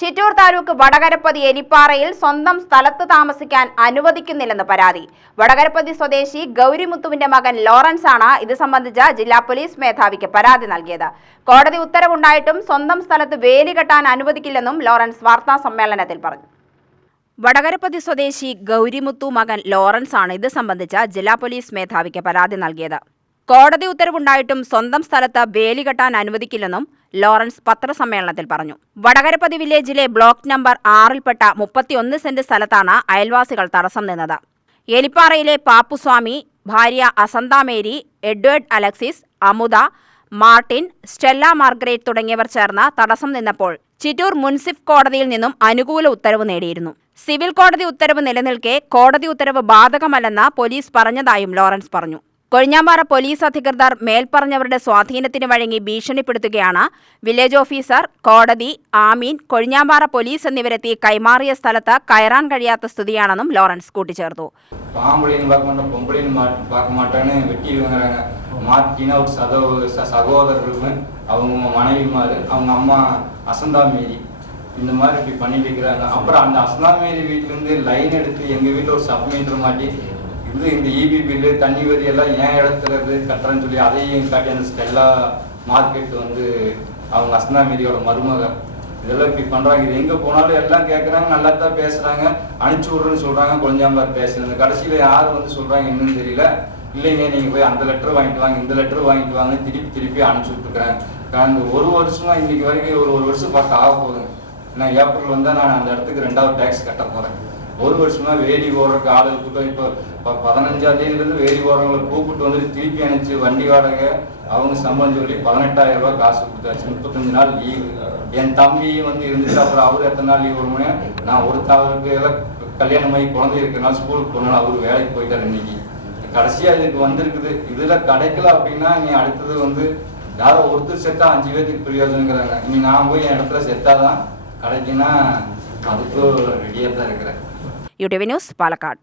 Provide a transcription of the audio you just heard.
ചിറ്റൂർ താലൂക്ക് വടകരപ്പതി എലിപ്പാറയിൽ സ്വന്തം സ്ഥലത്ത് താമസിക്കാൻ അനുവദിക്കുന്നില്ലെന്ന് പരാതി. വടകരപ്പതി സ്വദേശി ഗൗരിമുത്തുവിന്റെ മകൻ ലോറൻസ് ആണ് ഇത് സംബന്ധിച്ച ജില്ലാ പോലീസ് മേധാവിക്ക് പരാതി നൽകിയത്. കോടതി ഉത്തരവുണ്ടായിട്ടും സ്വന്തം സ്ഥലത്ത് വേലി കെട്ടാൻ അനുവദിക്കില്ലെന്നും ലോറൻസ് വാർത്താ സമ്മേളനത്തിൽ പറഞ്ഞു. വടകരപ്പതി സ്വദേശി ഗൗരിമുത്തു മകൻ ലോറൻസ് ആണ് ഇത് സംബന്ധിച്ച ജില്ലാ പോലീസ് മേധാവിക്ക് പരാതി നൽകിയത്. കോടതി ഉത്തരവുണ്ടായിട്ടും സ്വന്തം സ്ഥലത്ത് വേലി കെട്ടാൻ അനുവദിക്കില്ലെന്നും ലോറൻസ് പത്രസമ്മേളനത്തിൽ പറഞ്ഞു. വടകരപ്പതി വില്ലേജിലെ ബ്ലോക്ക് നമ്പർ 6-ൽപ്പെട്ട 31 സെന്റ് സ്ഥലത്താണ് അയൽവാസികൾ തടസ്സം നിന്നത്. എലിപ്പാറയിലെ പാപ്പുസ്വാമി, ഭാര്യ Asantha Mary, Edward Alexis, Amudha, Martin, Stella Margaret തുടങ്ങിയവർ ചേർന്ന് തടസ്സം നിന്നപ്പോൾ ചിറ്റൂർ മുൻസിഫ് കോടതിയിൽ നിന്നും അനുകൂല ഉത്തരവ് നേടിയിരുന്നു. സിവിൽ കോടതി ഉത്തരവ് നിലനിൽക്കെ കോടതി ഉത്തരവ് ബാധകമല്ലെന്ന് പോലീസ് പറഞ്ഞതായും ലോറൻസ് പറഞ്ഞു. കൊഴിഞ്ഞാമ്പാറ പോലീസ് അധികൃതർ മേൽപ്പറഞ്ഞവരുടെ സ്വാധീനത്തിന് വഴങ്ങി ഭീഷണിപ്പെടുത്തുകയാണ്. വില്ലേജ് ഓഫീസർ, കോടതി, ആമീൻ, കൊഴിഞ്ഞാമ്പാറ പോലീസ് എന്നിവരെത്തി കൈമാറിയ സ്ഥലത്ത് കയറാൻ കഴിയാത്ത സ്ഥിതിയാണെന്നും ലോറൻസ് കൂട്ടിച്ചേർത്തു. இந்த மாதிரி இப்படி பண்ணிட்டு இருக்கிறாங்க. அப்புறம் அந்த அஸ்லாமேரி வீட்டிலேருந்து லைன் எடுத்து எங்கள் வீட்டில் ஒரு சப்மீட்டர் மாட்டி இந்த இபி பில்லு தண்ணி வரி எல்லாம் ஏன் இடத்துல கட்டுறேன்னு சொல்லி அதையும் காட்டி அந்த ஸ்டெல்லா மார்க்கெட் அவங்க அஸ்லாமேரியோட மருமக இதெல்லாம் இப்படி பண்ணுறாங்க. இது எங்கே போனாலும் எல்லாம் கேட்குறாங்க, நல்லா தான் பேசுகிறாங்க, அனுப்பிச்சி விட்றேன்னு சொல்கிறாங்க. கொழிஞ்சாம்பார் பேசுறது கடைசியில் யார் சொல்கிறாங்க இன்னும் தெரியல. இல்லைங்க நீங்கள் போய் அந்த லெட்டர் வாங்கிட்டு வாங்க, இந்த லெட்டர் வாங்கிட்டு வாங்க, திருப்பி அனுப்பிச்சி விட்டுருக்குறேன். கடந்த ஒரு வருஷமாக இன்றைக்கி வரைக்கும் ஒரு வருஷம் பார்க்க ஆக போகுதுங்க. நான் ஏப்ரல் வந்தால் நான் அந்த இடத்துக்கு 2வது டேக்ஸ் கட்ட போகிறேன். ஒரு வருஷமாக வேலி போடுறதுக்கு ஆளுகள் கூட்டம். இப்போ 15ஆம் தேதியிலேருந்து வேலி போடுறவங்களை கூப்பிட்டு வந்துட்டு திருப்பி அனுப்பிச்சு வண்டி வாடகை அவங்க சம்பளம் சொல்லி 18,000 ரூபாய் காசு கொடுத்தாச்சு. 35 நாள் லீவு. என் தம்பி இருந்துச்சு. அப்புறம் அவர் எத்தனை நாள் லீவ் வருமுனே நான் ஒருத்தவருக்கு எல்லாம் கல்யாணமாகி குழந்தை இருக்கிறனால ஸ்கூலுக்கு போனாலும் அவர் வேலைக்கு போயிட்டார். இன்னைக்கு கடைசியாக இதுக்கு வந்திருக்குது. இதில் கிடைக்கல அப்படின்னா நீ அடுத்தது யாரோ ஒருத்தர் செத்தா 5 பேருக்கு பிரயோஜனங்கிறாங்க. இனி நான் போய் என் இடத்துல செத்தாதான் கிடைக்குன்னா அதுக்கு ரெடியாக தான் இருக்கிறேன். UTV news Palakkad.